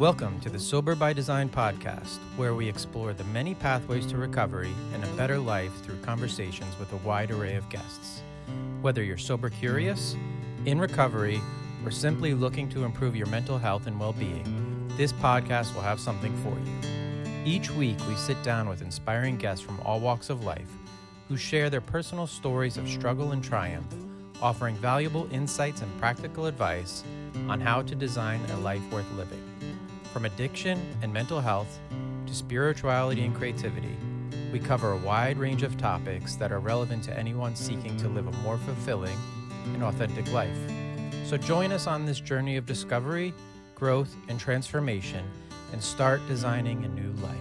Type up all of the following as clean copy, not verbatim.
Welcome to the Sober by Design podcast, where we explore the many pathways to recovery and a better life through conversations with a wide array of guests. Whether you're sober curious, in recovery, or simply looking to improve your mental health and well-being, this podcast will have something for you. Each week, we sit down with inspiring guests from all walks of life who share their personal stories of struggle and triumph, offering valuable insights and practical advice on how to design a life worth living. From addiction and mental health to spirituality and creativity, we cover a wide range of topics that are relevant to anyone seeking to live a more fulfilling and authentic life. So join us on this journey of discovery, growth, and transformation, and start designing a new life.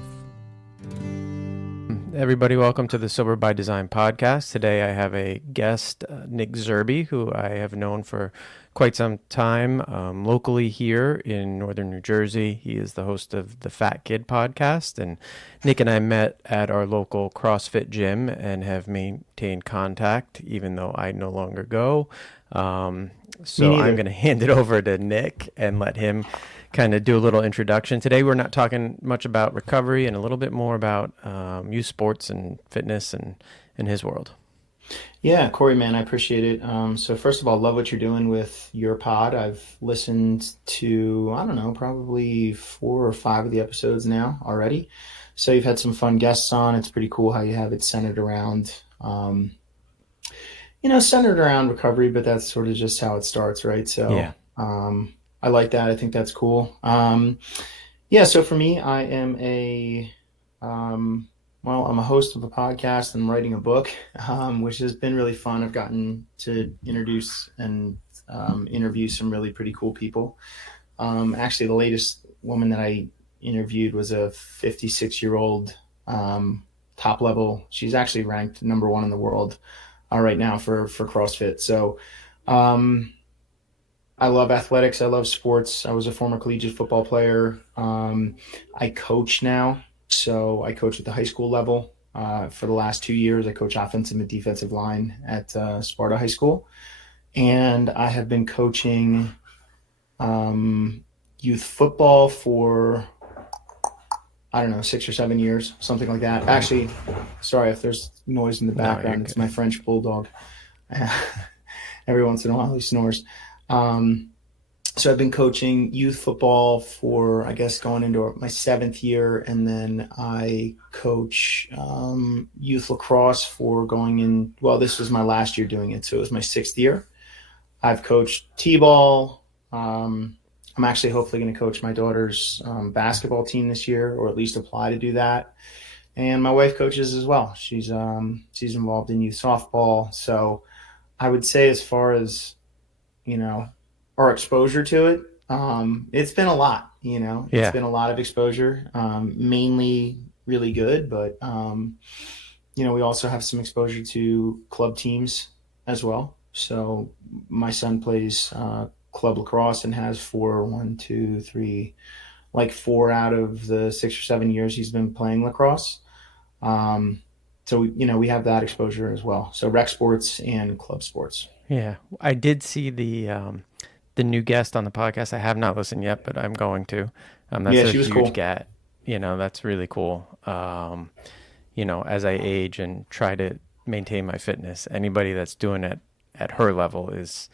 Everybody, welcome to the Sober by Design podcast. Today I have a guest, Nick Zerby, who I have known for quite some time locally here in northern New Jersey. He is the host of the Fat Kid podcast, and Nick and I met at our local CrossFit gym and have maintained contact even though I no longer go. So I'm going to hand it over to Nick and let him kind of do a little introduction. Today we're not talking much about recovery and a little bit more about youth sports and fitness and in his world. Yeah, Corey, man, I appreciate it. So first of all, love what you're doing with your pod. I've listened to, I don't know, probably 4 or 5 of the episodes now already. So you've had some fun guests on. It's pretty cool how you have it centered around, centered around recovery, but that's sort of just how it starts, right? So yeah. I like that. I think that's cool. So for me, I am I'm a host of a podcast and writing a book, which has been really fun. I've gotten to introduce and interview some really pretty cool people. Actually, the latest woman that I interviewed was a 56-year-old top level. She's actually ranked number 1 in the world right now for CrossFit. So I love athletics. I love sports. I was a former collegiate football player. I coach now. So I coach at the high school level. For the last 2 years, I coach offensive and defensive line at Sparta High School. And I have been coaching youth football for, 6 or 7 years, something like that. Actually, sorry if there's noise in the background. It's my French bulldog. Every once in a while he snores. So I've been coaching youth football for, I guess, going into my 7th year. And then I coach youth lacrosse for this was my last year doing it. So it was my 6th year. I've coached t-ball. I'm actually hopefully going to coach my daughter's basketball team this year, or at least apply to do that. And my wife coaches as well. She's involved in youth softball. So I would say, as far as, our exposure to it, it's been a lot, It's been a lot of exposure, mainly really good, but, we also have some exposure to club teams as well. So my son plays club lacrosse and has 4 out of the 6 or 7 years he's been playing lacrosse. So, we have that exposure as well. So rec sports and club sports. Yeah, I did see the new guest on the podcast. I have not listened yet, but I'm going to. That's she was huge cool. get. That's really cool. As I age and try to maintain my fitness, anybody that's doing it at her level is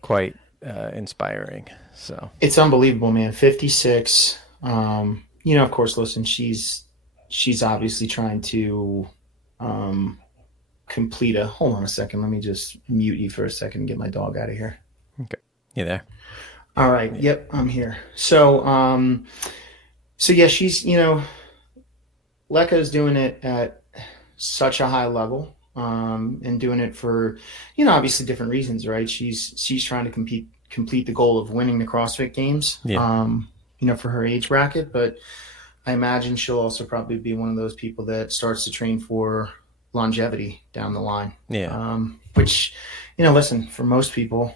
quite inspiring. So it's unbelievable, man. 56. Of course, listen, she's obviously trying to complete hold on a second. Let me just mute you for a second and get my dog out of here. Okay. You there? All right. Yep, I'm here. So she's, Lecca's doing it at such a high level, and doing it for, obviously different reasons, right? She's trying to complete the goal of winning the CrossFit Games, for her age bracket. But I imagine she'll also probably be one of those people that starts to train for longevity down the line. Yeah. Which, listen, for most people,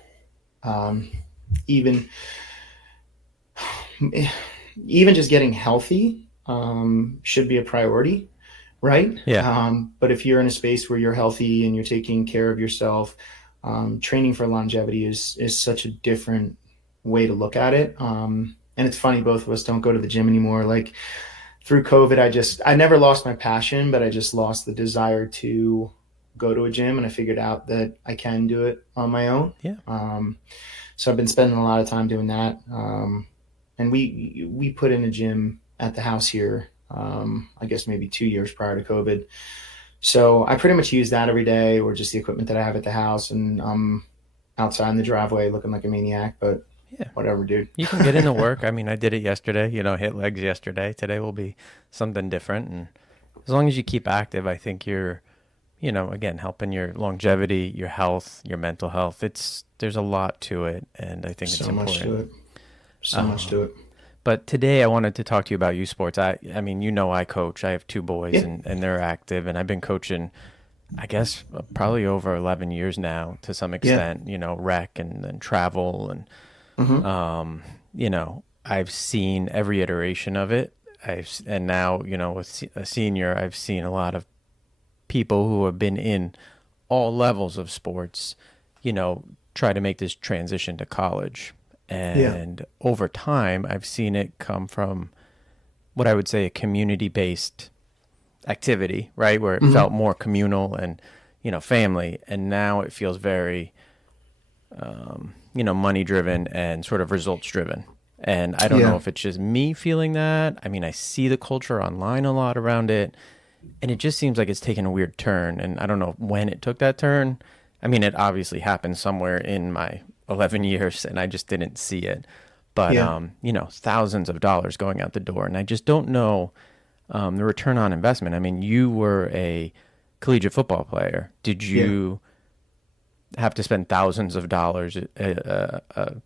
even just getting healthy should be a priority, right? Yeah. But if you're in a space where you're healthy and you're taking care of yourself, training for longevity is such a different way to look at it. And it's funny, both of us don't go to the gym anymore. Like through COVID, I never lost my passion, but I just lost the desire to go to a gym. And I figured out that I can do it on my own. Yeah. So I've been spending a lot of time doing that. And we put in a gym at the house here, I guess maybe 2 years prior to COVID. So I pretty much use that every day, or just the equipment that I have at the house, and I'm outside in the driveway looking like a maniac, but Yeah. whatever, dude. You can get into work. I mean, I did it yesterday, hit legs yesterday. Today will be something different. And as long as you keep active, I think you're, again, helping your longevity, your health, your mental health. There's a lot to it. And I think it's So much important. to it. So much to it. But today I wanted to talk to you about youth sports. I mean, I coach. I have 2 boys, Yeah. and they're active. And I've been coaching, I guess, probably over 11 years now to some extent, rec and travel. And, I've seen every iteration of it. And now, with a senior, I've seen a lot of people who have been in all levels of sports, try to make this transition to college. And over time, I've seen it come from what I would say a community-based activity, right? Where it felt more communal and, family. And now it feels very, money-driven and sort of results-driven. And I don't know if it's just me feeling that. I mean, I see the culture online a lot around it. And it just seems like it's taken a weird turn. And I don't know when it took that turn. I mean, it obviously happened somewhere in my 11 years and I just didn't see it. But, thousands of dollars going out the door. And I just don't know the return on investment. I mean, you were a collegiate football player. Did you have to spend thousands of dollars a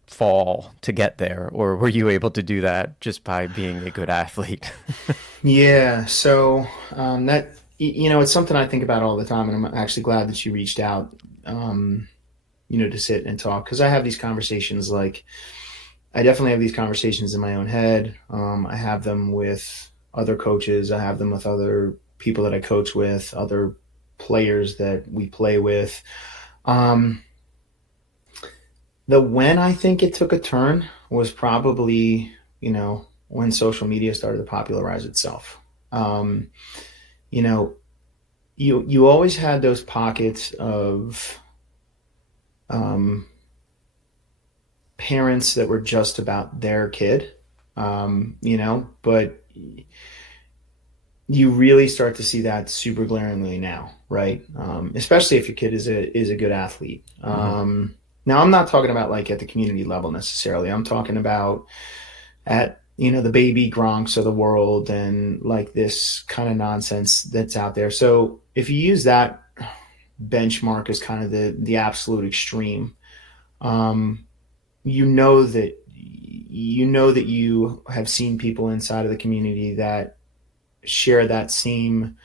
fall to get there? Or were you able to do that just by being a good athlete? Yeah. So that, it's something I think about all the time. And I'm actually glad that you reached out, to sit and talk. Because I have these conversations, I definitely have these conversations in my own head. I have them with other coaches. I have them with other people that I coach with, other players that we play with. When I think it took a turn was probably, when social media started to popularize itself. You always had those pockets of parents that were just about their kid, but you really start to see that super glaringly now, right? Especially if your kid is a good athlete. Now, I'm not talking about at the community level necessarily. I'm talking about at the baby Gronks of the world and this kind of nonsense that's out there. So if you use that benchmark as kind of the absolute extreme, you know that you have seen people inside of the community that share that same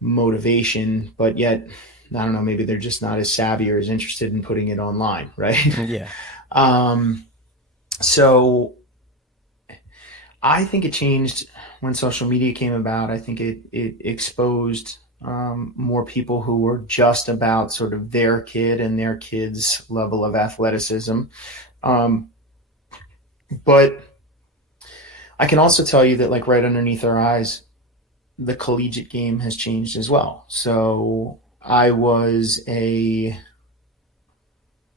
motivation, but yet I don't know, maybe they're just not as savvy or as interested in putting it online, right? Yeah. So I think it changed when social media came about. I think it exposed more people who were just about sort of their kid and their kid's level of athleticism. But I can also tell you that right underneath our eyes, the collegiate game has changed as well. So I was a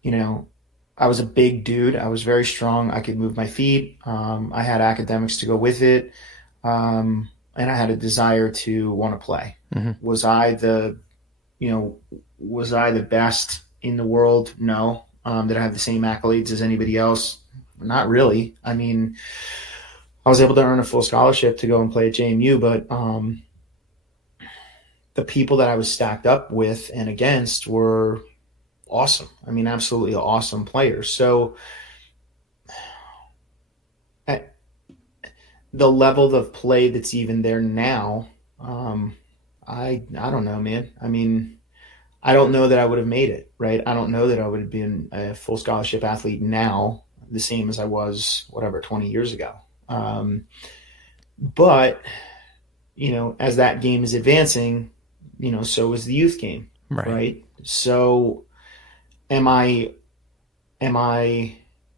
big dude. I was very strong. I could move my feet. I had academics to go with it. And I had a desire to want to play. Was I the best in the world? No. Did I have the same accolades as anybody else? Not really. I mean, I was able to earn a full scholarship to go and play at JMU, but the people that I was stacked up with and against were awesome. I mean, absolutely awesome players. So at the level of play that's even there now, I don't know, man. I mean, I don't know that I would have made it, right? I don't know that I would have been a full scholarship athlete now, the same as I was, 20 years ago. But, as that game is advancing, so is the youth game, right? So am I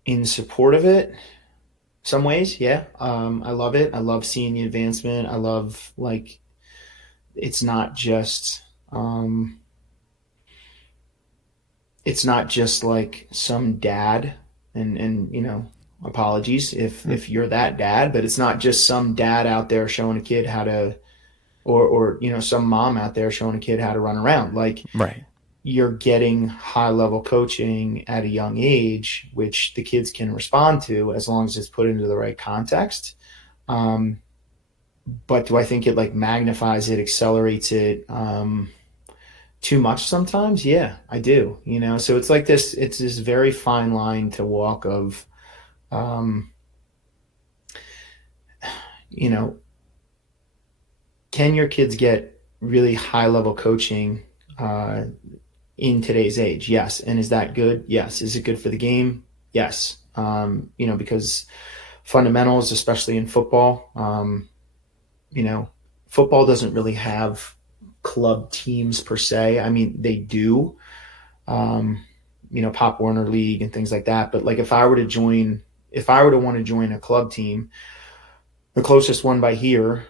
in support of it? Some ways, yeah. I love it. I love seeing the advancement. I love like it's not just um, it's not just like some dad and apologies if you're that dad, but it's not just some dad out there showing a kid how to or some mom out there showing a kid how to run around. Like Right. you're getting high level coaching at a young age, which the kids can respond to as long as it's put into the right context. Um, but do I think it like magnifies it, accelerates it too much sometimes? Yeah, I do. So it's like this. It's this very fine line to walk of, um, you know, can your kids get really high level coaching uh, in today's age? Yes. And is that good? Yes. Is it good for the game? Yes. Because fundamentals, especially in football, you know, football doesn't really have club teams per se. I mean, they do, um, Pop Warner League and things like that. But like if I were to want to join a club team, the closest one by here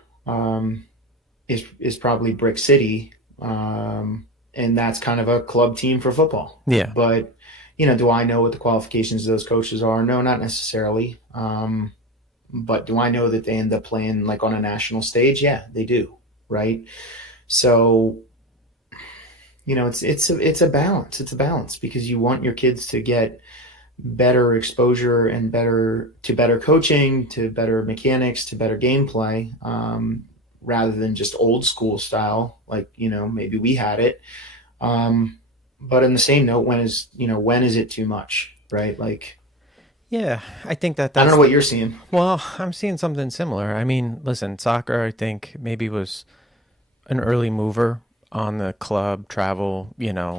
is probably Brick City, and that's kind of a club team for football. Yeah. But do I know what the qualifications of those coaches are? No, not necessarily. But do I know that they end up playing like on a national stage? Yeah, they do. Right. So, it's a balance. It's a balance because you want your kids to get better exposure and better coaching, to better mechanics, to better gameplay, rather than just old school style, like, maybe we had it. But in the same note, when is it too much, right? Like, Yeah, I think that I don't that's know what the you're seeing. well, I'm seeing something similar. I mean, listen, soccer, I think maybe was an early mover on the club travel,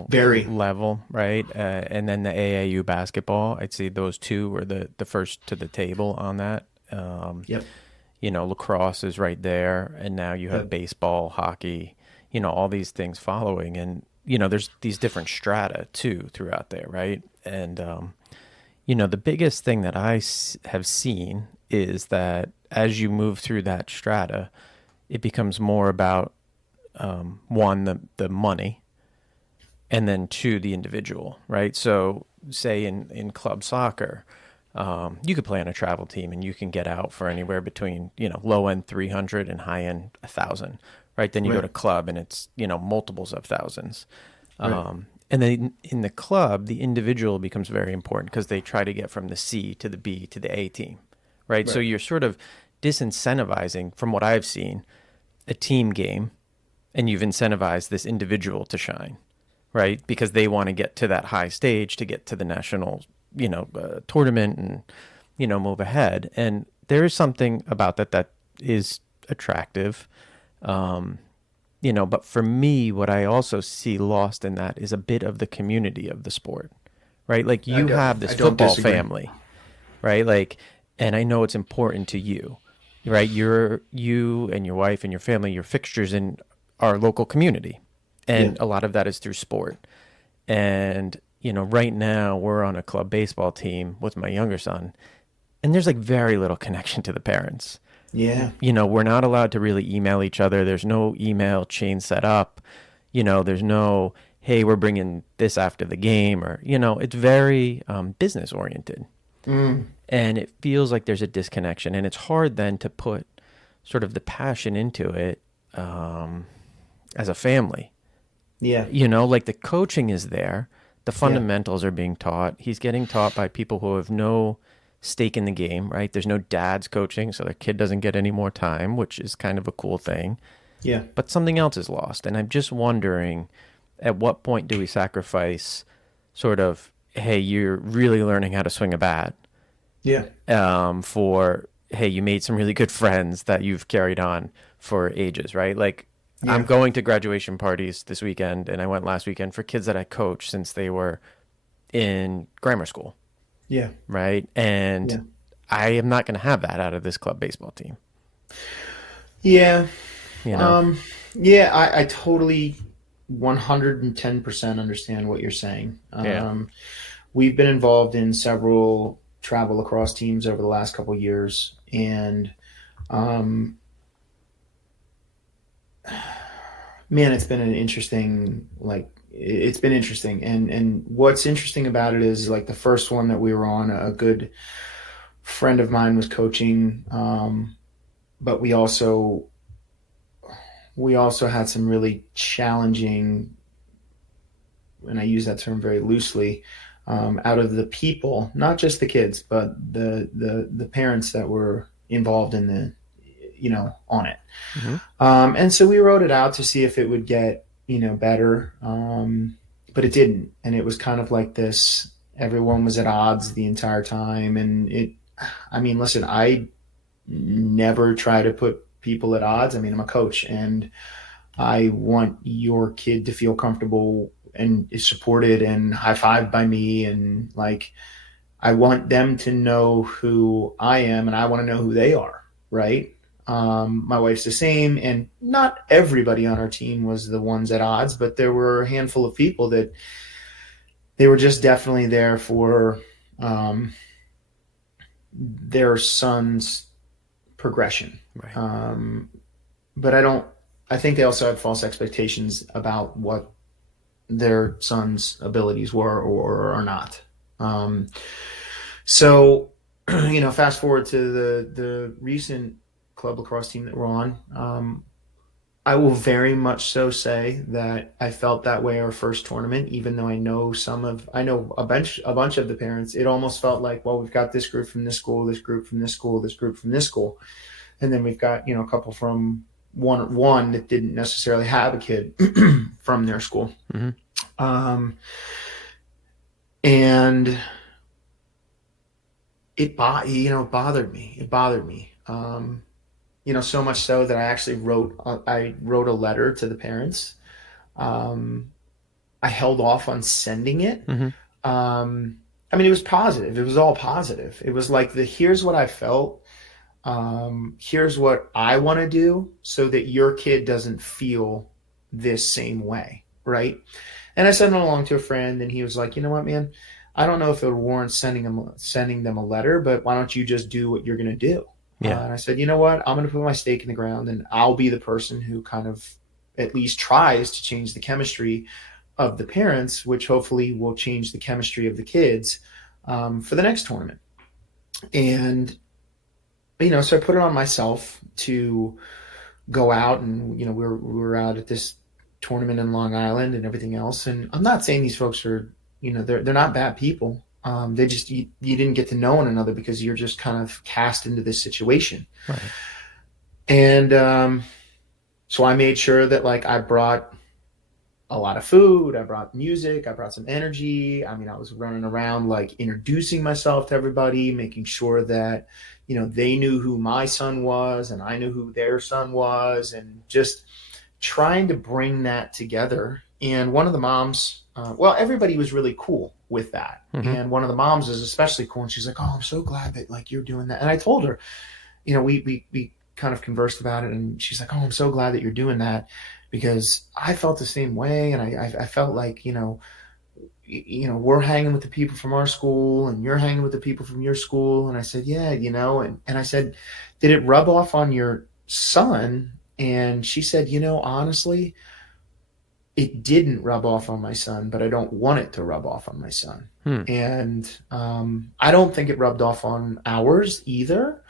Very. level, right? And then the AAU basketball, I'd say those two were the first to the table on that. Yep. Lacrosse is right there, and now you have Yep. baseball, hockey, all these things following, and there's these different strata too throughout there, right? And the biggest thing that have seen is that as you move through that strata, it becomes more about one, the money, and then two, the individual, right? So say in club soccer, you could play on a travel team and you can get out for anywhere between, low end 300 and high end 1,000, right? Then you go Right. to club and it's, multiples of thousands. Right. And then in the club, the individual becomes very important because they try to get from the C to the B to the A team, right? So Right. you're sort of disincentivizing, from what I've seen, a team game, and you've incentivized this individual to shine, right? Because they want to get to that high stage to get to the national, tournament and, move ahead. And there is something about that is attractive. But for me, what I also see lost in that is a bit of the community of the sport, right? Like I you don't, have this I don't football disagree. family, right? Like, and I know it's important to you, right? You and your wife and your family, your fixtures in our local community. Yeah. And a lot of that is through sport. And, right now we're on a club baseball team with my younger son, and there's like very little connection to the parents. Yeah. We're not allowed to really email each other. There's no email chain set up. There's no, hey, we're bringing this after the game, or, it's very business oriented. Mm. And it feels like there's a disconnection. And it's hard then to put sort of the passion into it as a family. Yeah. Like the coaching is there. The Yeah. fundamentals are being taught. He's getting taught by people who have no stake in the game, right? There's no dads coaching, so their kid doesn't get any more time, which is kind of a cool thing. Yeah. But something else is lost. And I'm just wondering, at what point do we sacrifice sort of, hey, you're really learning how to swing a bat, Yeah. for, hey, you made some really good friends that you've carried on for ages, right? Like, I'm Yeah. going to graduation parties this weekend, and I went last weekend for kids that I coached since they were in grammar school, Yeah. right? And Yeah. I am not going to have that out of this club baseball team, Yeah. you know? Um, yeah, I totally 110% understand what you're saying. Yeah. We've been involved in several travel lacrosse teams over the last couple of years, and man, it's been an interesting, it's been interesting. And what's interesting about it is like the first one that we were on, a good friend of mine was coaching. But we also had some really challenging, and I use that term very loosely, out of the people, not just the kids, but the parents that were involved in on it. Mm-hmm. And so we wrote it out to see if it would get, better. But it didn't. And it was kind of like this, everyone was at odds the entire time. And listen, I never try to put people at odds. I mean, I'm a coach, and I want your kid to feel comfortable and is supported and high-fived by me. And like, I want them to know who I am, and I want to know who they are. Right. My wife's the same, and not everybody on our team was the ones at odds, but there were a handful of people that they were just definitely there for their son's progression. Right. But I think they also had false expectations about what their son's abilities were or are not. So, fast forward to the recent club lacrosse team that we're on. I will very much so say that I felt that way our first tournament, even though I know a bunch of the parents. It almost felt like, well, we've got this group from this school, this group from this school, this group from this school. And then we've got, a couple from one that didn't necessarily have a kid from their school. Mm-hmm. And it bothered me. It bothered me. So much so that I actually wrote a letter to the parents. I held off on sending it. Mm-hmm. It was positive. It was all positive. It was like here's what I felt. Here's what I want to do so that your kid doesn't feel this same way. Right. And I sent it along to a friend, and he was like, you know what, man, I don't know if it would warrant sending them a letter, but why don't you just do what you're going to do? Yeah. And I said, you know what, I'm going to put my stake in the ground, and I'll be the person who kind of at least tries to change the chemistry of the parents, which hopefully will change the chemistry of the kids for the next tournament. And, so I put it on myself to go out, and, we were out at this tournament in Long Island and everything else. And I'm not saying these folks are, they're not bad people. They just, you didn't get to know one another because you're just kind of cast into this situation. Right. And so I made sure that I brought a lot of food, I brought music, I brought some energy. I was running around introducing myself to everybody, making sure that, they knew who my son was and I knew who their son was, and just trying to bring that together. And one of the moms, everybody was really cool with that. Mm-hmm. And one of the moms is especially cool. And she's like, oh, I'm so glad that you're doing that. And I told her, we kind of conversed about it, and she's like, oh, I'm so glad that you're doing that, because I felt the same way. And I felt like, we're hanging with the people from our school and you're hanging with the people from your school. And I said, yeah, and I said, did it rub off on your son? And she said, honestly, it didn't rub off on my son, but I don't want it to rub off on my son. And I don't think it rubbed off on ours either,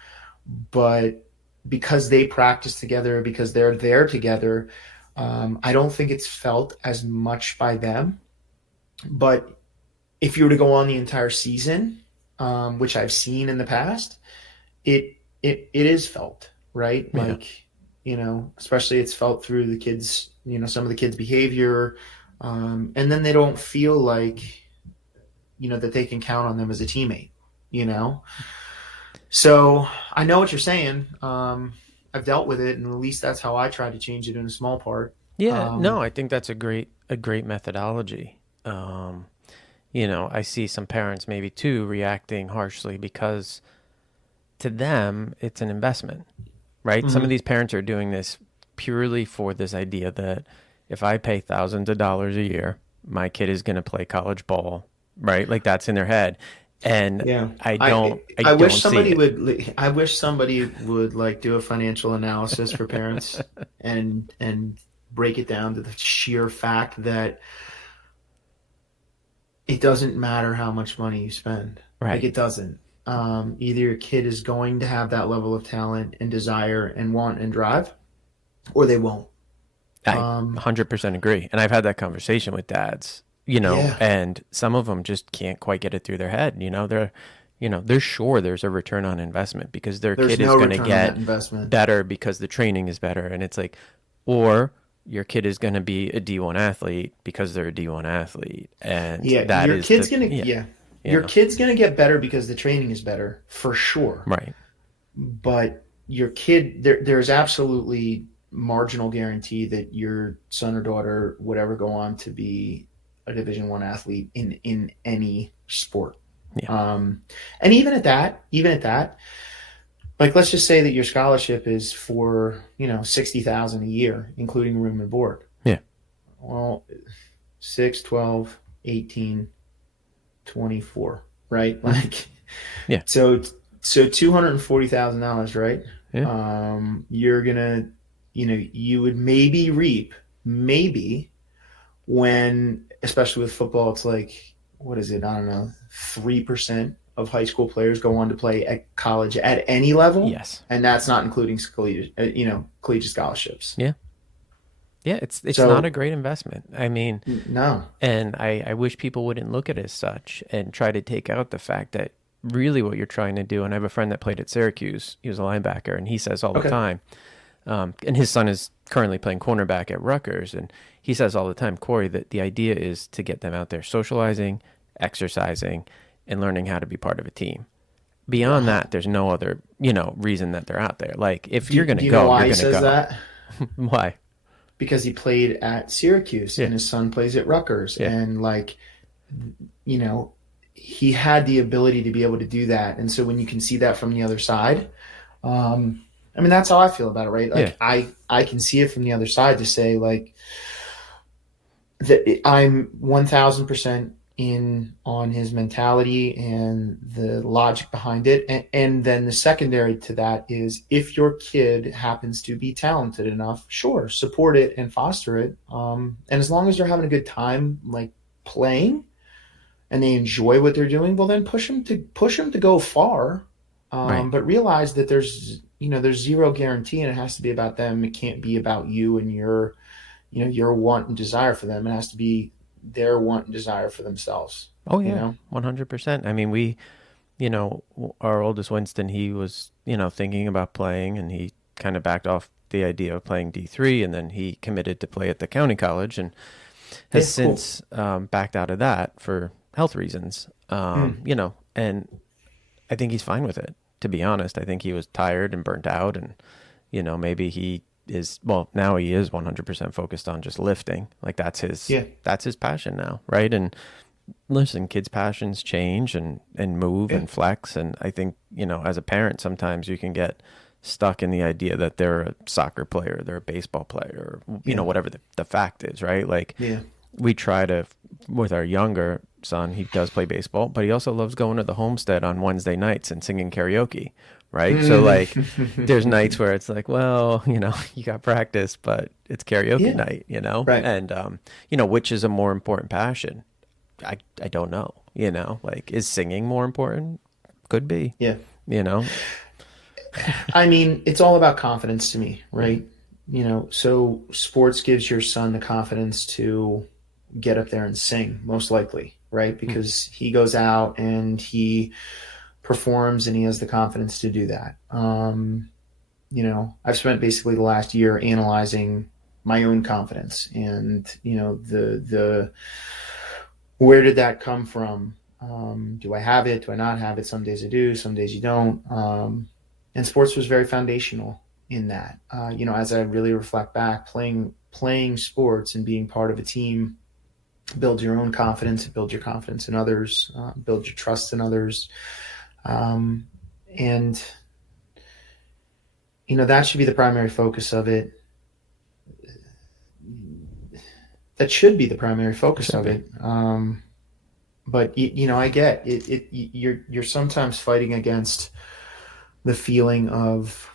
but because they practice together, because they're there together, I don't think it's felt as much by them. But if you were to go on the entire season, which I've seen in the past, it is felt, right? Yeah. Especially it's felt through the kids, some of the kids' behavior. And then they don't feel like, that they can count on them as a teammate, So I know what you're saying. I've dealt with it, and at least that's how I try to change it in a small part. Yeah, no, I think that's a great methodology. I see some parents maybe too reacting harshly because to them it's an investment, right? Mm-hmm. Some of these parents are doing this purely for this idea that if I pay thousands of dollars a year, my kid is going to play college ball, right? Like that's in their head. And Yeah. I I wish don't see somebody it. would I wish somebody would like do a financial analysis for parents and break it down to the sheer fact that it doesn't matter how much money you spend. Like Right. it doesn't. Either your kid is going to have that level of talent and desire and want and drive, or they won't. I Um, 100% agree. And I've had that conversation with dads, yeah, and some of them just can't quite get it through their head. They're sure there's a return on investment because their there's kid is no going to return on that get investment. better because the training is better. And it's like, or your kid is going to be a D1 athlete because they're a D1 athlete. And Yeah, that is you your know, kid's gonna get better because the training is better for sure. right. But your kid, there's absolutely marginal guarantee that your son or daughter would ever go on to be a Division 1 athlete in any sport. Yeah. Um, and even at that, like let's just say that your scholarship is for 60,000 a year, including room and board. Yeah. Well, 6, 12, 18, 24, right? Like, Yeah. so $240,000, right? Yeah. You're gonna, you would maybe reap, maybe when, especially with football, it's like, what is it? I don't know, 3% of high school players go on to play at college at any level, Yes. and that's not including collegiate scholarships. Yeah. Yeah. It's not a So great investment. I mean, no, and I wish people wouldn't look at it as such and try to take out the fact that really what you're trying to do. And I have a friend that played at Syracuse. He was a linebacker, and he says all the okay, time, and his son is currently playing cornerback at Rutgers. And he says all the time, Corey, that the idea is to get them out there socializing, exercising, and learning how to be part of a team. Beyond that, there's no other, reason that they're out there. Like if you're going do to you know go, why you're he going to says go. that? Why? Because he played at Syracuse Yeah. and his son plays at Rutgers, Yeah. and like, you know, he had the ability to be able to do that. And so when you can see that from the other side, I mean, that's how I feel about it, right? Yeah. Like I can see it from the other side to say like that I'm 1000% in on his mentality and the logic behind it. And then the secondary to that is if your kid happens to be talented enough, sure, support it and foster it. And as long as they're having a good time, like playing, and they enjoy what they're doing, well, then push them to go far. Right. But realize that there's zero guarantee, and it has to be about them. It can't be about you and your want and desire for them. It has to be their want and desire for themselves. Oh You yeah, know, 100%. I mean, our oldest Winston, he was, thinking about playing, and he kind of backed off the idea of playing D3, and then he committed to play at the county college and has yeah, cool. since backed out of that for health reasons. Mm, And I think he's fine with it, to be honest. I think he was tired and burnt out, and, maybe now he is 100% focused on just lifting. Like yeah, that's his passion now, right? And listen, kids' passions change and move yeah, and flex. And I think, as a parent, sometimes you can get stuck in the idea that they're a soccer player, they're a baseball player, or, yeah, whatever the fact is, right? Like yeah, we try to, with our younger son, he does play baseball, but he also loves going to the homestead on Wednesday nights and singing karaoke, right? So like there's nights where it's like, well, you got practice, but it's karaoke yeah, night, right, and, which is a more important passion? I don't know, like is singing more important? Could be, yeah. you know? I mean, it's all about confidence to me, Yeah. right? So sports gives your son the confidence to get up there and sing, most likely, right? Hmm. Because he goes out and he performs and he has the confidence to do that. I've spent basically the last year analyzing my own confidence and, the where did that come from? Do I have it? Do I not have it? Some days I do, some days you don't. And sports was very foundational in that. As I really reflect back, playing sports and being part of a team builds your own confidence, it builds your confidence in others, builds your trust in others, and that should be the primary focus of it. That should be the primary focus Should of be. it. but I get it, you're sometimes fighting against the feeling of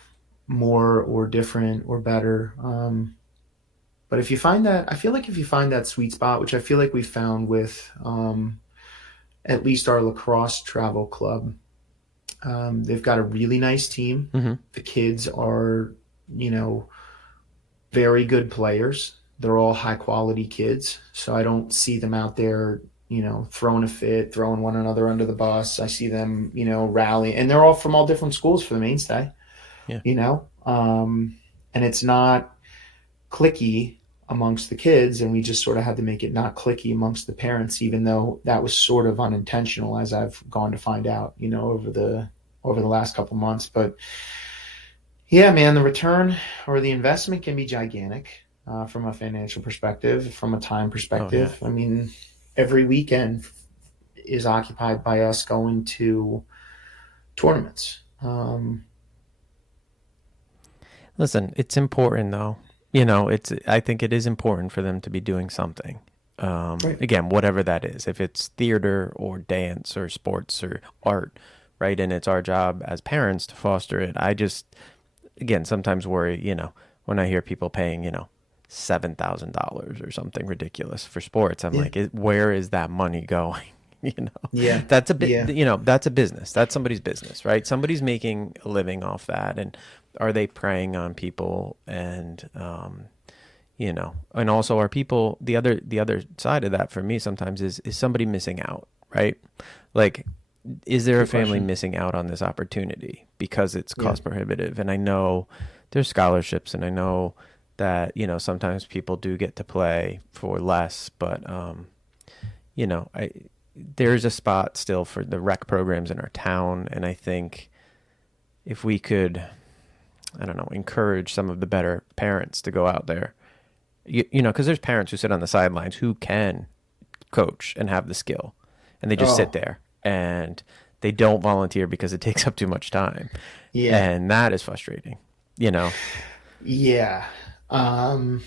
more or different or better. But if you find that, I feel like if you find that sweet spot, which I feel like we found with at least our lacrosse travel club, they've got a really nice team. Mm-hmm. The kids are, you know, very good players. They're all high quality kids. So I don't see them out there, throwing a fit, throwing one another under the bus. I see them, rally, and they're all from all different schools for the mainstay, Yeah. And it's not clicky amongst the kids, and we just sort of had to make it not clicky amongst the parents, even though that was sort of unintentional, as I've gone to find out, over the last couple months. But yeah, man, the return or the investment can be gigantic, from a financial perspective, from a time perspective. Oh, yeah. I mean, every weekend is occupied by us going to tournaments. Listen, it's important though. I think it is important for them to be doing something. Right. Again, whatever that is, if it's theater or dance or sports or art, right? And it's our job as parents to foster it. I just, again, sometimes worry, when I hear people paying, $7,000 or something ridiculous for sports. I'm Yeah. like, where is that money going? Yeah. That's a bit, Yeah. that's a business. That's somebody's business, right? Somebody's making a living off that. And are they preying on people? And, and also are people, the other side of that for me sometimes is somebody missing out, right? Like, is there a Good family question. missing out on this opportunity because it's Yeah. cost prohibitive? And I know there's scholarships, and I know that, sometimes people do get to play for less, but, I there's a spot still for the rec programs in our town. And I think if we could, I don't know, encourage some of the better parents to go out there, because there's parents who sit on the sidelines who can coach and have the skill, and they just sit Oh, there and they don't volunteer because it takes up too much time. yeah. And that is frustrating, you know? Yeah. Um,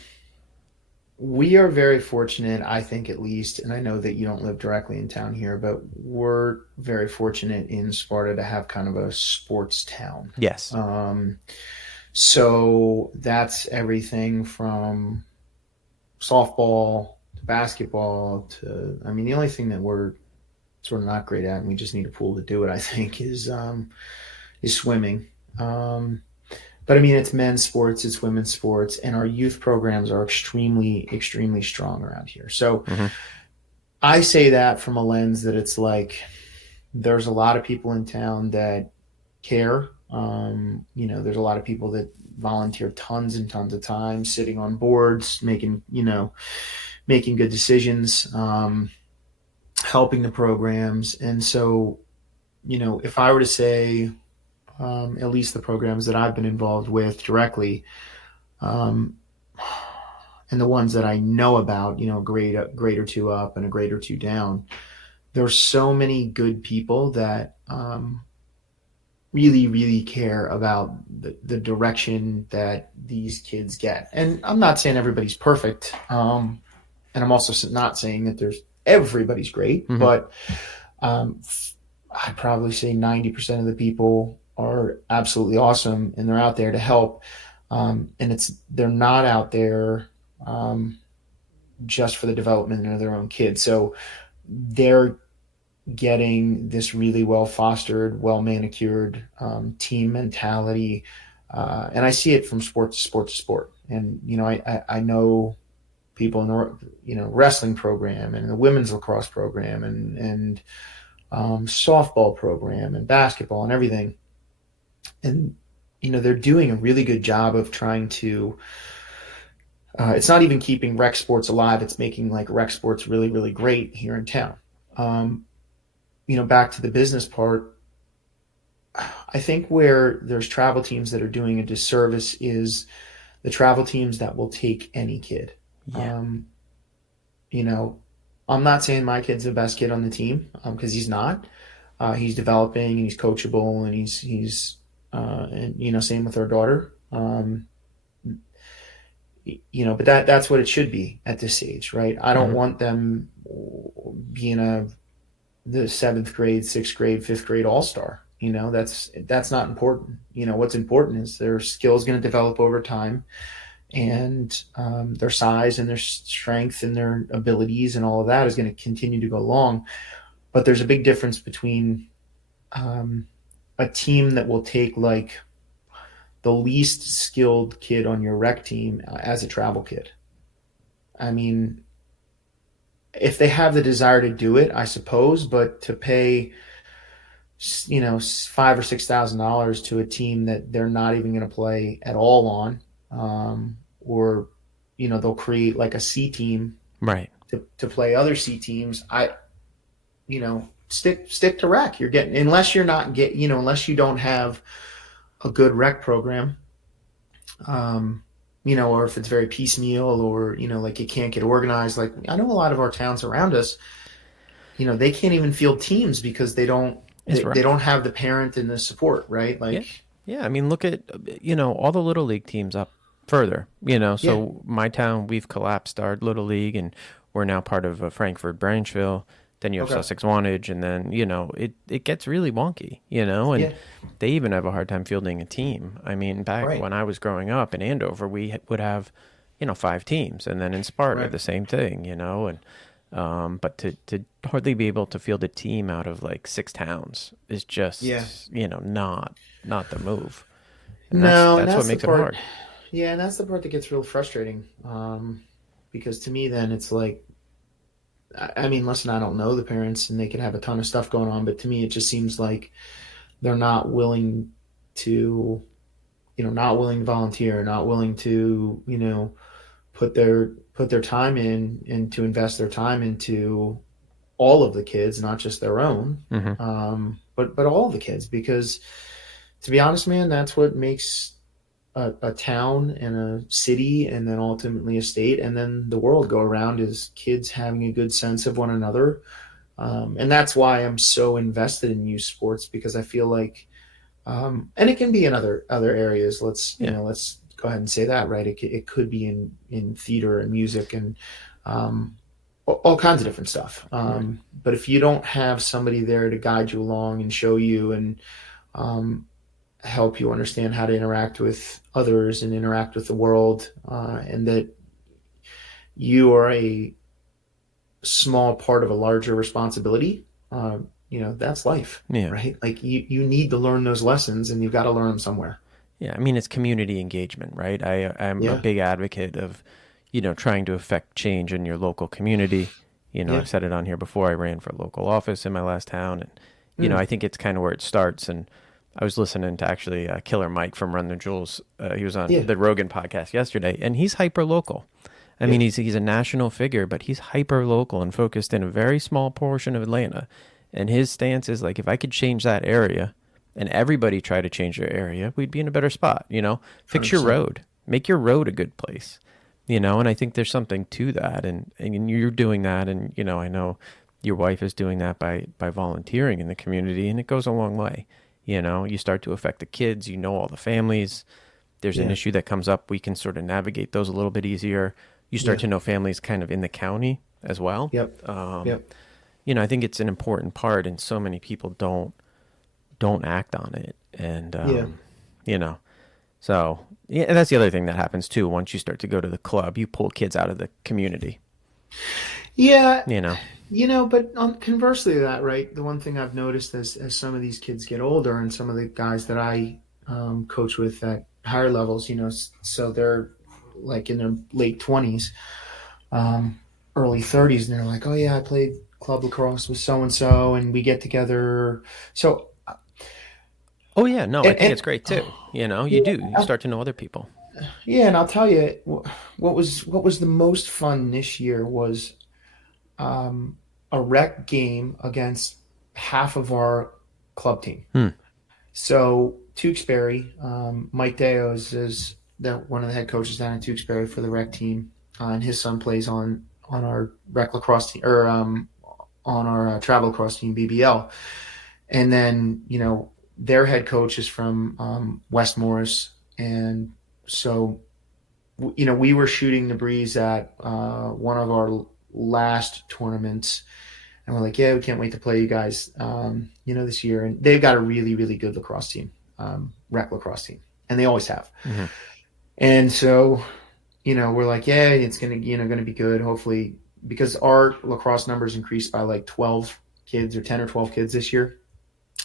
we are very fortunate, I think, at least, and I know that you don't live directly in town here, but we're very fortunate in Sparta to have kind of a sports town. Yes. Um, so that's everything from softball to basketball to, I mean, the only thing that we're sort of not great at, and we just need a pool to do it, I think, is swimming. But I mean, it's men's sports, it's women's sports, and our youth programs are extremely, extremely strong around here. So Mm-hmm. I say that from a lens that it's like there's a lot of people in town that care. There's a lot of people that volunteer tons and tons of time sitting on boards, making good decisions, helping the programs. And so, if I were to say, at least the programs that I've been involved with directly, um, and the ones that I know about, a grade or two up and a grade or two down, there's so many good people that really, really care about the direction that these kids get. And I'm not saying everybody's perfect, and I'm also not saying that everybody's great, Mm-hmm. but um, I'd probably say 90% of the people are absolutely awesome, and they're out there to help. And they're not out there um, just for the development of their own kids. So they're getting this really well fostered, well manicured team mentality, and I see it from sport to sport to sport. And I know people in the wrestling program and the women's lacrosse program and softball program and basketball and everything, and they're doing a really good job of trying to. It's not even keeping rec sports alive; it's making like rec sports really, really great here in town. Um, back to the business part, I think where there's travel teams that are doing a disservice is the travel teams that will take any kid. Yeah. Um, you know, I'm not saying my kid's the best kid on the team because he's not. He's developing and he's coachable and he's and same with our daughter. But that's what it should be at this age, right? I don't want them being the seventh grade, sixth grade, fifth grade all-star. That's not important. What's important is their skills going to develop over time, and their size and their strength and their abilities and all of that is going to continue to go along. But there's a big difference between a team that will take like the least skilled kid on your rec team as a travel kid. I mean, if they have the desire to do it, I suppose, but to pay, $5,000 or $6,000 to a team that they're not even going to play at all on, or they'll create like a C team, Right. to play other C teams. Stick to rec. You're getting, unless you're not unless you don't have a good rec program, or if it's very piecemeal, or like you can't get organized. Like I know a lot of our towns around us, they can't even field teams because they don't have the parent and the support, right? Like yeah. I mean, look at all the little league teams up further. So my town, we've collapsed our little league, and we're now part of Frankfurt Branchville. Then you have Sussex Wantage, and then it gets really wonky, and they even have a hard time fielding a team. I mean, back when I was growing up in Andover, we would have 5 teams, and then in Sparta the same thing, and but to hardly be able to field a team out of like 6 towns is just not the move. And that's what makes it hard. Yeah, and that's the part that gets real frustrating, because to me then it's like, I mean, listen, I don't know the parents and they could have a ton of stuff going on, but to me, it just seems like they're not willing to, volunteer, not willing to, put their time in and to invest their time into all of the kids, not just their own, but all the kids, because to be honest, man, that's what makes a town and a city and then ultimately a state and then the world go around, is kids having a good sense of one another. And that's why I'm so invested in youth sports, because I feel like, and it can be in other areas. Let's go ahead and say that, right? It could be in theater and music and all kinds of different stuff. But if you don't have somebody there to guide you along and show you and help you understand how to interact with others and interact with the world, and that you are a small part of a larger responsibility, that's life, right? Like you need to learn those lessons, and you've got to learn them somewhere. Yeah, I mean, it's community engagement, right? I'm a big advocate of, trying to affect change in your local community. I've said it on here before. I ran for local office in my last town, and I think it's kind of where it starts. And I was listening to actually Killer Mike from Run the Jewels. He was on the Rogan podcast yesterday, and he's hyper local. I mean, he's a national figure, but he's hyper local and focused in a very small portion of Atlanta. And his stance is like, if I could change that area and everybody try to change their area, we'd be in a better spot. Fix 100%. Your road, make your road a good place. And I think there's something to that, and you're doing that, and I know your wife is doing that by volunteering in the community, and it goes a long way. You start to affect the kids, all the families. There's an issue that comes up, we can sort of navigate those a little bit easier. You start to know families kind of in the county as well. I think it's an important part, and so many people don't act on it. And, so and that's the other thing that happens too. Once you start to go to the club, you pull kids out of the community. Yeah. But conversely to that, right? The one thing I've noticed as some of these kids get older, and some of the guys that I coach with at higher levels, so they're like in their late 20s, early 30s, and they're like, oh yeah, I played club lacrosse with so-and-so, and we get together. So I think it's great too. You start to know other people. Yeah, and I'll tell you what was the most fun this year was a rec game against half of our club team. So Tewksbury, Mike Deos is one of the head coaches down in Tewksbury for the rec team, and his son plays on our rec lacrosse team, or on our travel lacrosse team, BBL. And then their head coach is from West Morris, and so we were shooting the breeze at one of our last tournaments, And we're like, yeah, we can't wait to play you guys, this year. And they've got a really, really good lacrosse team, rec lacrosse team, and they always have. Mm-hmm. And so, we're like, yeah, it's gonna be good. Hopefully, because our lacrosse numbers increased by like 12 kids or 10 or 12 kids this year.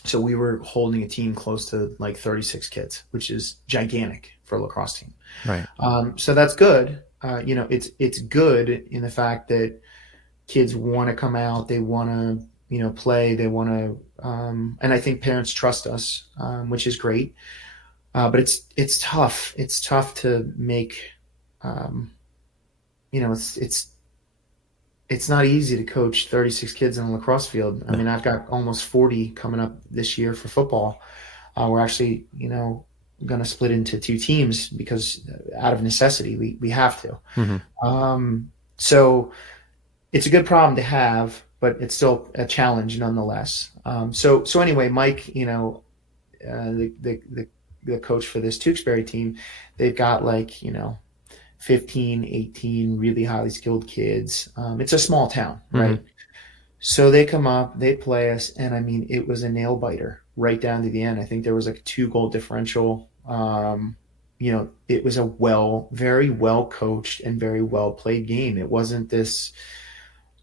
So we were holding a team close to like 36 kids, which is gigantic for a lacrosse team. Right. So that's good. It's good in the fact that kids want to come out, they want to, play, they want to, and I think parents trust us, which is great. But it's tough. It's tough to make, it's not easy to coach 36 kids in a lacrosse field. I mean, I've got almost 40 coming up this year for football. We're actually, going to split into 2 teams because out of necessity, we have to. Mm-hmm. So it's a good problem to have, but it's still a challenge nonetheless. So anyway, Mike, the coach for this Tewksbury team, they've got like, 15, 18 really highly skilled kids. It's a small town, right? Mm-hmm. So they come up, they play us, and I mean, it was a nail biter right down to the end. I think there was like a 2-goal differential. It was a very well coached and very well played game. It wasn't this,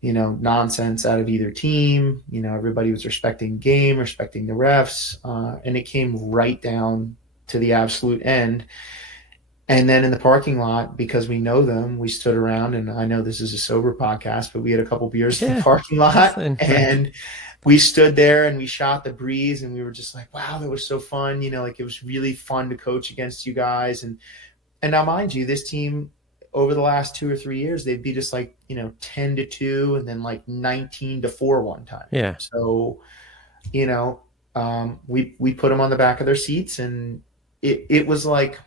nonsense out of either team. Everybody was respecting game, respecting the refs, and it came right down to the absolute end. And then in the parking lot, because we know them, we stood around, and I know this is a sober podcast, but we had a couple beers in the parking lot, and we stood there and we shot the breeze, and we were just like, wow, that was so fun. Like it was really fun to coach against you guys. And now, mind you, this team over the last 2 or 3 years, they'd beat us like, 10-2 and then like 19-4 one time. Yeah. So, we put them on the back of their seats, and it was like,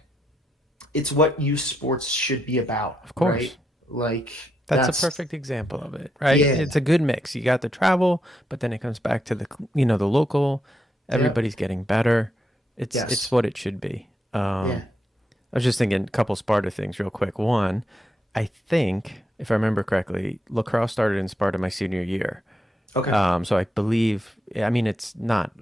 it's what youth sports should be about. Of course. Right? Like that's a perfect example of it, right? Yeah. It's a good mix. You got the travel, but then it comes back to the local. Everybody's getting better. It's what it should be. I was just thinking a couple Sparta things real quick. One, I think, if I remember correctly, lacrosse started in Sparta my senior year. Okay. So I believe, I mean, it's not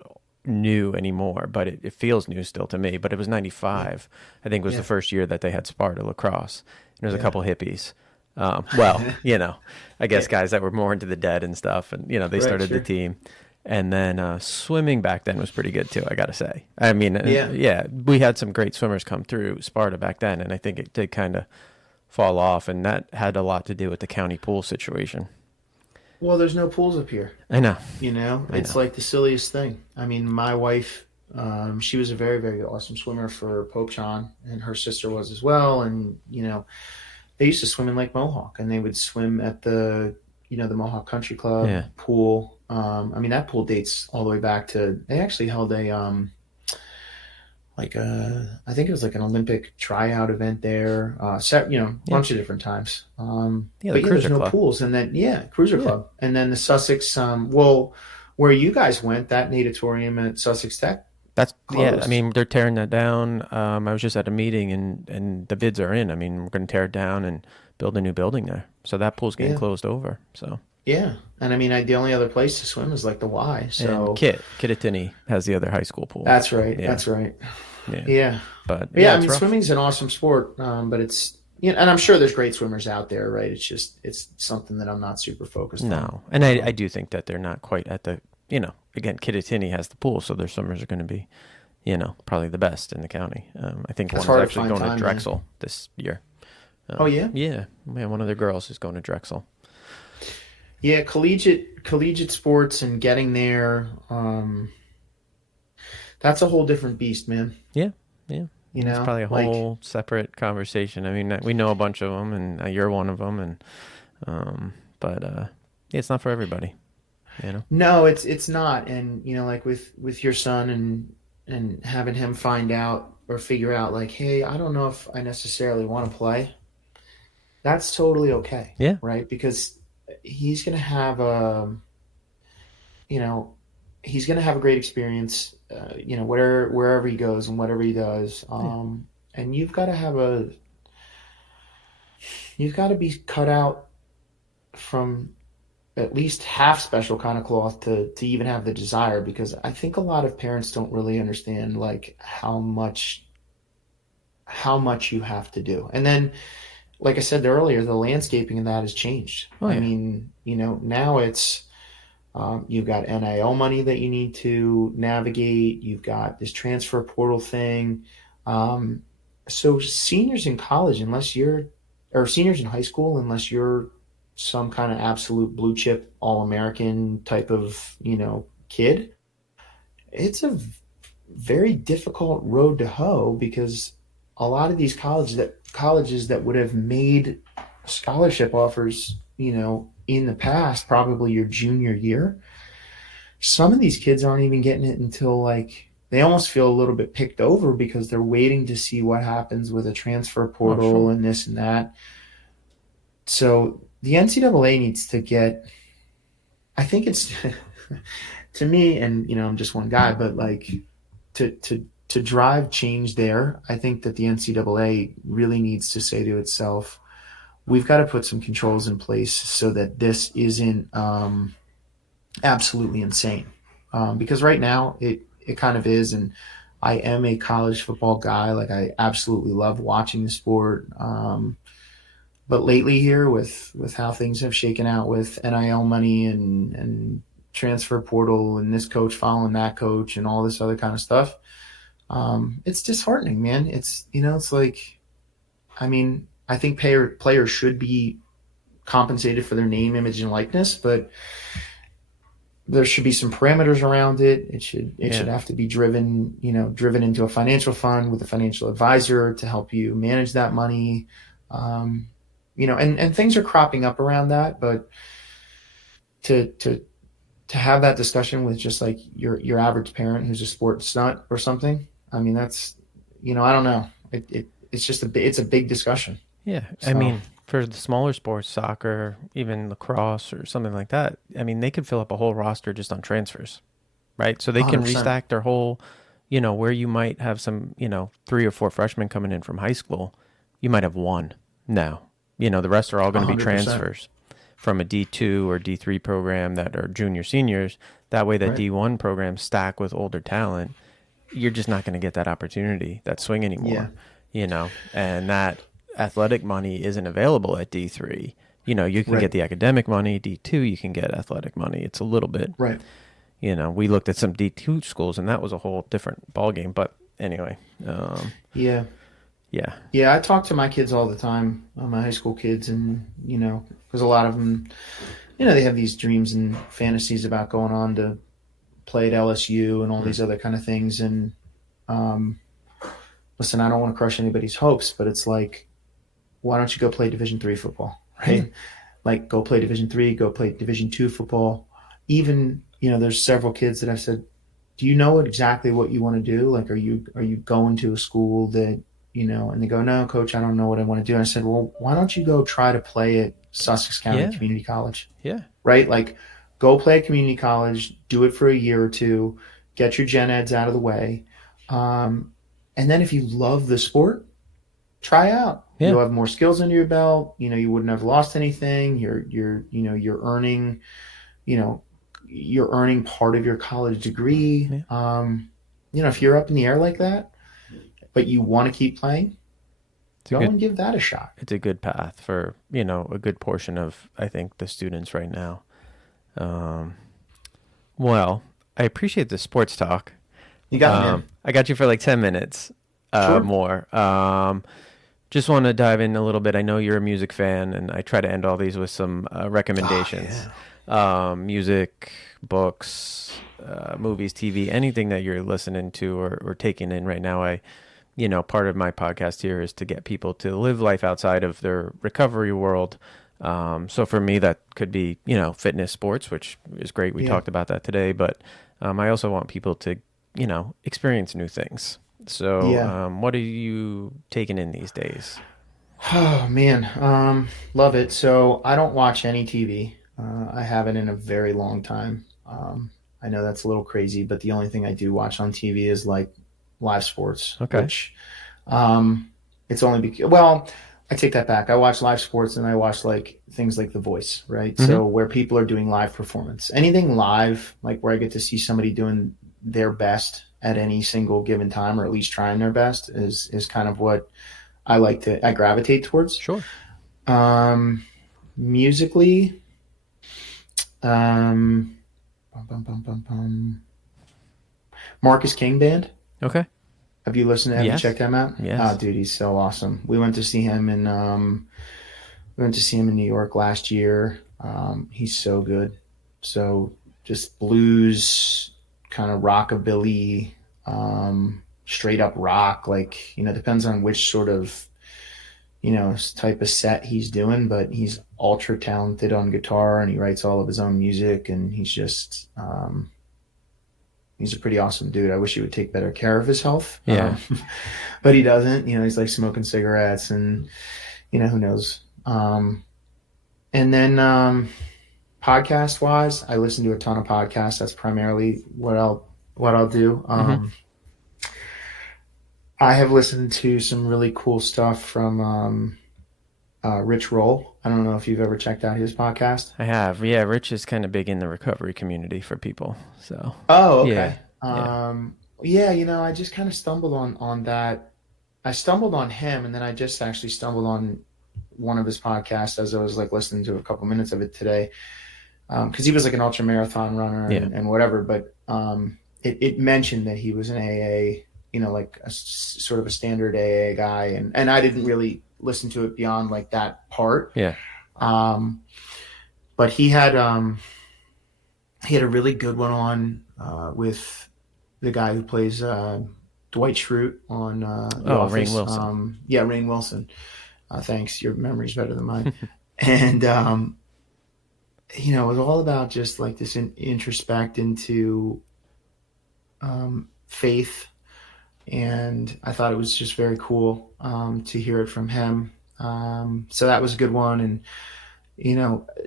new anymore, but it feels new still to me. But it was 95, I think, was the first year that they had Sparta lacrosse. And there was a couple hippies. I guess guys that were more into the dead and stuff. And, they started the team. And then swimming back then was pretty good too, I got to say. I mean, we had some great swimmers come through Sparta back then, and I think it did kind of fall off, and that had a lot to do with the county pool situation. Well, there's no pools up here. I know. It's like the silliest thing. I mean, my wife, she was a very, very awesome swimmer for Pope John, and her sister was as well. And, they used to swim in Lake Mohawk, and they would swim at the Mohawk Country Club pool. I mean, that pool dates all the way back to, they actually held I think it was like an Olympic tryout event there, bunch of different times. But there's no pools. And then, Cruiser Club. And then the Sussex, where you guys went, that natatorium at Sussex Tech. That's closed. I mean, they're tearing that down. I was just at a meeting, and the bids are in. I mean, we're going to tear it down and build a new building there. So that pool's getting closed over. So yeah, and I mean, the only other place to swim is like the Y. So and Kittatinny has the other high school pool. That's right. Yeah. That's right. Yeah. But I mean, swimming's an awesome sport, but it's and I'm sure there's great swimmers out there, right? It's something that I'm not super focused on. No, and I do think that they're not quite at the again, Kittatinny has the pool, so their swimmers are going to be probably the best in the county. I think one is actually going to Drexel this year. Oh yeah, yeah. One of their girls is going to Drexel. Yeah, collegiate sports and getting there, that's a whole different beast, man. Yeah. It's probably a whole separate conversation. I mean, we know a bunch of them, and you're one of them, and but it's not for everybody. No, it's not, and like with your son and having him find out or figure out like, hey, I don't know if I necessarily want to play. That's totally okay. Yeah. Right, because he's gonna have a great experience, wherever he goes and whatever he does. And you've got to be cut out from at least half special kind of cloth to even have the desire, because I think a lot of parents don't really understand like how much you have to do. And then, like I said earlier, the landscaping in that has changed. Oh I yeah, mean, now it's you've got NIL money that you need to navigate. You've got this transfer portal thing. Um, so seniors in college, or seniors in high school, unless you're some kind of absolute blue chip All American type of kid, it's a very difficult road to hoe, because a lot of these colleges that would have made scholarship offers, in the past, probably your junior year, some of these kids aren't even getting it until like they almost feel a little bit picked over, because they're waiting to see what happens with a transfer oh portal sure, and this and that. So the NCAA needs to get, I think it's to me, and I'm just one guy, but like to drive change there, I think that the NCAA really needs to say to itself, we've got to put some controls in place so that this isn't absolutely insane. Because right now it kind of is, and I am a college football guy. Like, I absolutely love watching the sport. But lately here, with how things have shaken out with NIL money and transfer portal and this coach following that coach and all this other kind of stuff, it's disheartening, man. It's like, I mean, I think players should be compensated for their name, image, and likeness, but there should be some parameters around it. It should yeah, have to be driven into a financial fund with a financial advisor to help you manage that money. And things are cropping up around that, but to to to have that discussion with just like your average parent who's a sports nut or something, I mean, that's, I don't know. It's a big discussion. yeah. I So mean, for the smaller sports, soccer, even lacrosse or something like that, I mean, they could fill up a whole roster just on transfers, right? So they can 100%. restack their whole, where you might have some, 3 or 4 freshmen coming in from high school, you might have one now. The rest are all going to be 100%. transfers from a D2 or D3 program that are junior seniors. That way, that Right. D1 programs stack with older talent. You're just not going to get that opportunity, that swing Yeah. anymore, and that athletic money isn't available at D3. You can get Right. the academic money. D2, you can get athletic money. It's a little bit, Right. we looked at some D2 schools and that was a whole different ballgame. But anyway, Yeah. yeah, Yeah. I talk to my kids all the time, my high school kids, and because a lot of them, they have these dreams and fantasies about going on to play at LSU and all mm, these other kind of things. And um, listen, I don't want to crush anybody's hopes, but it's like, why don't you go play Division 3 football, yeah, right? Like, go play Division 3, go play Division 2 football. Even, there's several kids that I've said, do you know exactly what you want to do? Like, are you going to a school that, and they go, no, coach, I don't know what I want to do. And I said, well, why don't you go try to play at Sussex County yeah, Community College, yeah, right? Like, go play at community college, do it for a year or two, get your gen eds out of the way. Um, and then if you love the sport, try out. yeah, You'll have more skills under your belt. You wouldn't have lost anything. You're earning, you know, you're earning part of your college degree. yeah. If you're up in the air like that, but you want to keep playing, It's a go good, and give that a shot. it's a good path for, a good portion of, I think, the students right now. Um, well, I appreciate the sports talk. You got it, man. I got you for like 10 minutes Sure. more. Just want to dive in a little bit. I know you're a music fan, and I try to end all these with some Oh recommendations. yeah. Music, books, movies, TV, anything that you're listening to or taking in right now. Part of my podcast here is to get people to live life outside of their recovery world. So for me, that could be, fitness, sports, which is great. We Yeah. talked about that today, but I also want people to, experience new things. So, Yeah. what are you taking in these days? Oh man. Love it. So I don't watch any TV. I haven't in a very long time. I know that's a little crazy, but the only thing I do watch on TV is like live sports, Okay. which, it's only because, well, I take that back. I watch live sports and I watch like things like The Voice, right? Mm-hmm. So where people are doing live performance, anything live, like where I get to see somebody doing their best at any single given time, or at least trying their best, is kind of what I gravitate towards. Sure. Um, musically, um, bum, bum, bum, bum, bum. Marcus King Band. Okay. Have you Yes. checked him out? Oh, Yes. dude, he's so awesome. We went to see him in New York last year. He's so good. So just blues, kind of rockabilly, straight up rock. Like, depends on which sort of, type of set he's doing, but he's ultra talented on guitar and he writes all of his own music and he's a pretty awesome dude. I wish he would take better care of his health. Yeah. But he doesn't. He's like smoking cigarettes and, who knows. And then podcast wise, I listen to a ton of podcasts. That's primarily what I'll do. I have listened to some really cool stuff from Rich Roll. I don't know if you've ever checked out his podcast. I have. Yeah, Rich is kind of big in the recovery community for people. So, Oh, yeah. okay. Yeah. Yeah, I just kind of stumbled on that. I stumbled on him, and then I just actually stumbled on one of his podcasts as I was like listening to a couple minutes of it today, because he was like an ultra marathon runner Yeah. and whatever. But it mentioned that he was an AA, like sort of a standard AA guy, and I didn't really listen to it beyond like that part. Yeah. But he had a really good one on with the guy who plays Dwight Schrute on The Office. Rainn Wilson. Yeah, Rainn Wilson. Thanks. Your memory's better than mine. And it was all about just like this introspect into faith, and I thought it was just very cool to hear it from him. So that was a good one, and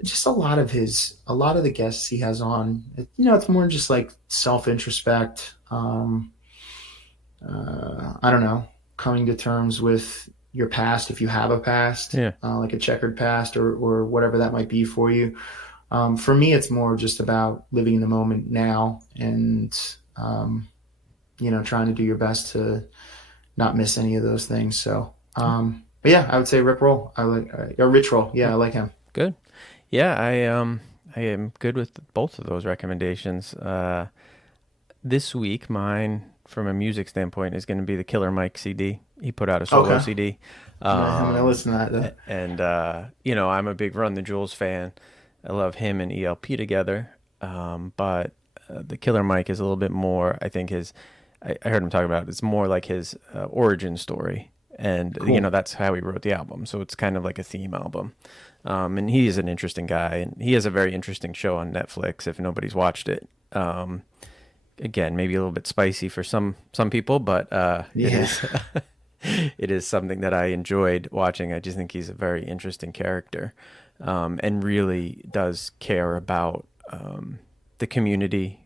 just a lot of the guests he has on. It's more just like self-introspect. I don't know, coming to terms with your past if you have a past, Yeah. like a checkered past or whatever that might be for you. For me, it's more just about living in the moment now and, trying to do your best to not miss any of those things. So, but yeah, I would say Rich Roll. Rich Roll. Yeah, I like him. Good. Yeah, I am good with both of those recommendations. This week, mine from a music standpoint is going to be the Killer Mike CD. He put out a solo Okay. CD. I'm gonna listen to that though. And I'm a big Run the Jewels fan. I love him and ELP together. But the Killer Mike is a little bit more, I think I heard him talk about it. It's more like his origin story. And, Cool. that's how he wrote the album. So it's kind of like a theme album. And he is an interesting guy. And he has a very interesting show on Netflix if nobody's watched it. Again, maybe a little bit spicy for some people, but it Yeah. is it is something that I enjoyed watching. I just think he's a very interesting character, and really does care about the community,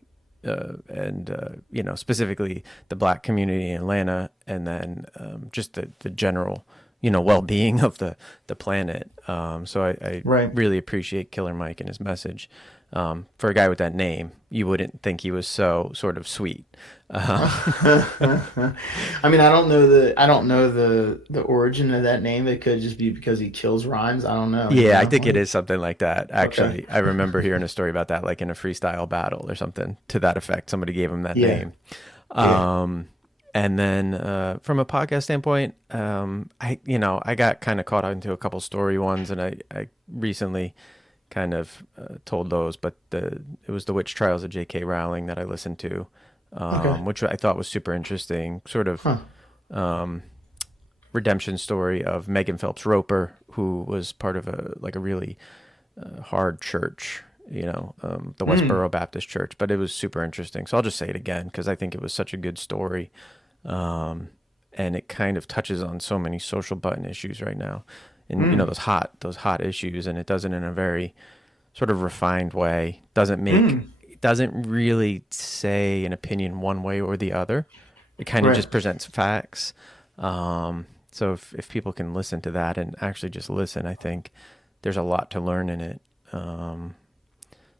and specifically the Black community in Atlanta, and then just the general well-being of the planet. So I Right. really appreciate Killer Mike and his message. For a guy with that name, you wouldn't think he was so sort of sweet. I mean, I don't know the origin of that name. It could just be because he kills rhymes. I don't know. Yeah, I think it is something like that. Actually, Okay. I remember hearing a story about that, like in a freestyle battle or something to that effect. Somebody gave him that Yeah. name. Yeah. And then from a podcast standpoint, I got kind of caught into a couple story ones, and I recently kind of told those, but it was the witch trials of J.K. Rowling that I listened to, Okay. which I thought was super interesting. Sort of Huh. redemption story of Megan Phelps Roper, who was part of a really hard church, the Westboro Baptist Church. But it was super interesting. So I'll just say it again because I think it was such a good story, and it kind of touches on so many social button issues right now, and those hot issues, and it does it in a very sort of refined way. Doesn't really say an opinion one way or the other. It kind of Right. just presents facts. So if people can listen to that and actually just listen, I think there's a lot to learn in it.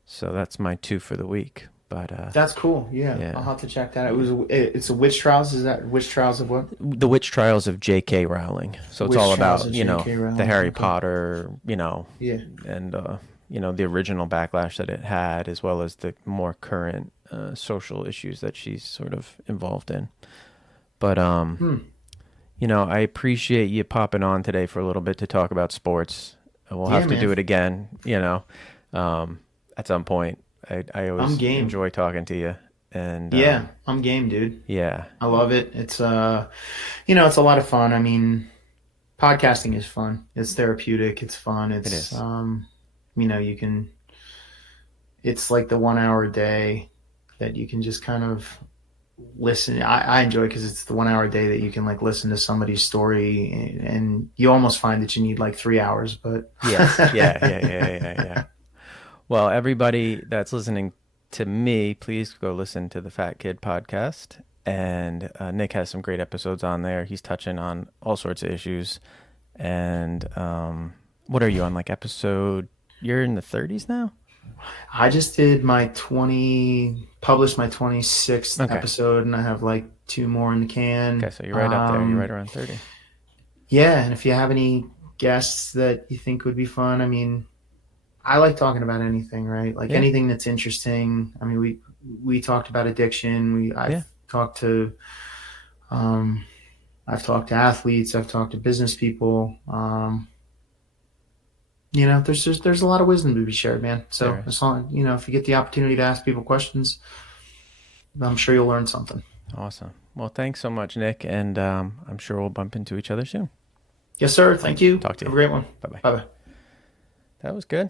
So that's my 2 for the week. But that's cool. Yeah, I'll have to check that out. It's a Witch Trials. Is that Witch Trials of what? The Witch Trials of J.K. Rowling. So it's all about, the Harry Potter, Yeah. and the original backlash that it had, as well as the more current social issues that she's sort of involved in. But I appreciate you popping on today for a little bit to talk about sports. We'll have to do it again, at some point. I always enjoy talking to you. And I'm game, dude. Yeah. I love it. It's it's a lot of fun. I mean, podcasting is fun. It's therapeutic. It's fun. It is. You can, it's like the 1 hour a day that you can just kind of listen. I enjoy it because it's the 1 hour a day that you can like listen to somebody's story, and you almost find that you need like 3 hours, but yeah. Well, everybody that's listening to me, please go listen to the Fat Kid podcast. And Nick has some great episodes on there. He's touching on all sorts of issues. And what are you on, like episode? You're in the 30s now? I just did published my 26th episode, and I have like 2 more in the can. Okay, so you're right up there. You're right around 30. Yeah, and if you have any guests that you think would be fun, I mean, I like talking about anything, right? Like anything that's interesting. I mean, we talked about addiction. I've talked to athletes. I've talked to business people. There's a lot of wisdom to be shared, man. So as long, if you get the opportunity to ask people questions, I'm sure you'll learn something. Awesome. Well, thanks so much, Nick, and I'm sure we'll bump into each other soon. Yes, sir. Thank you. Talk to you. Have a great one. Bye-bye. Bye-bye. That was good.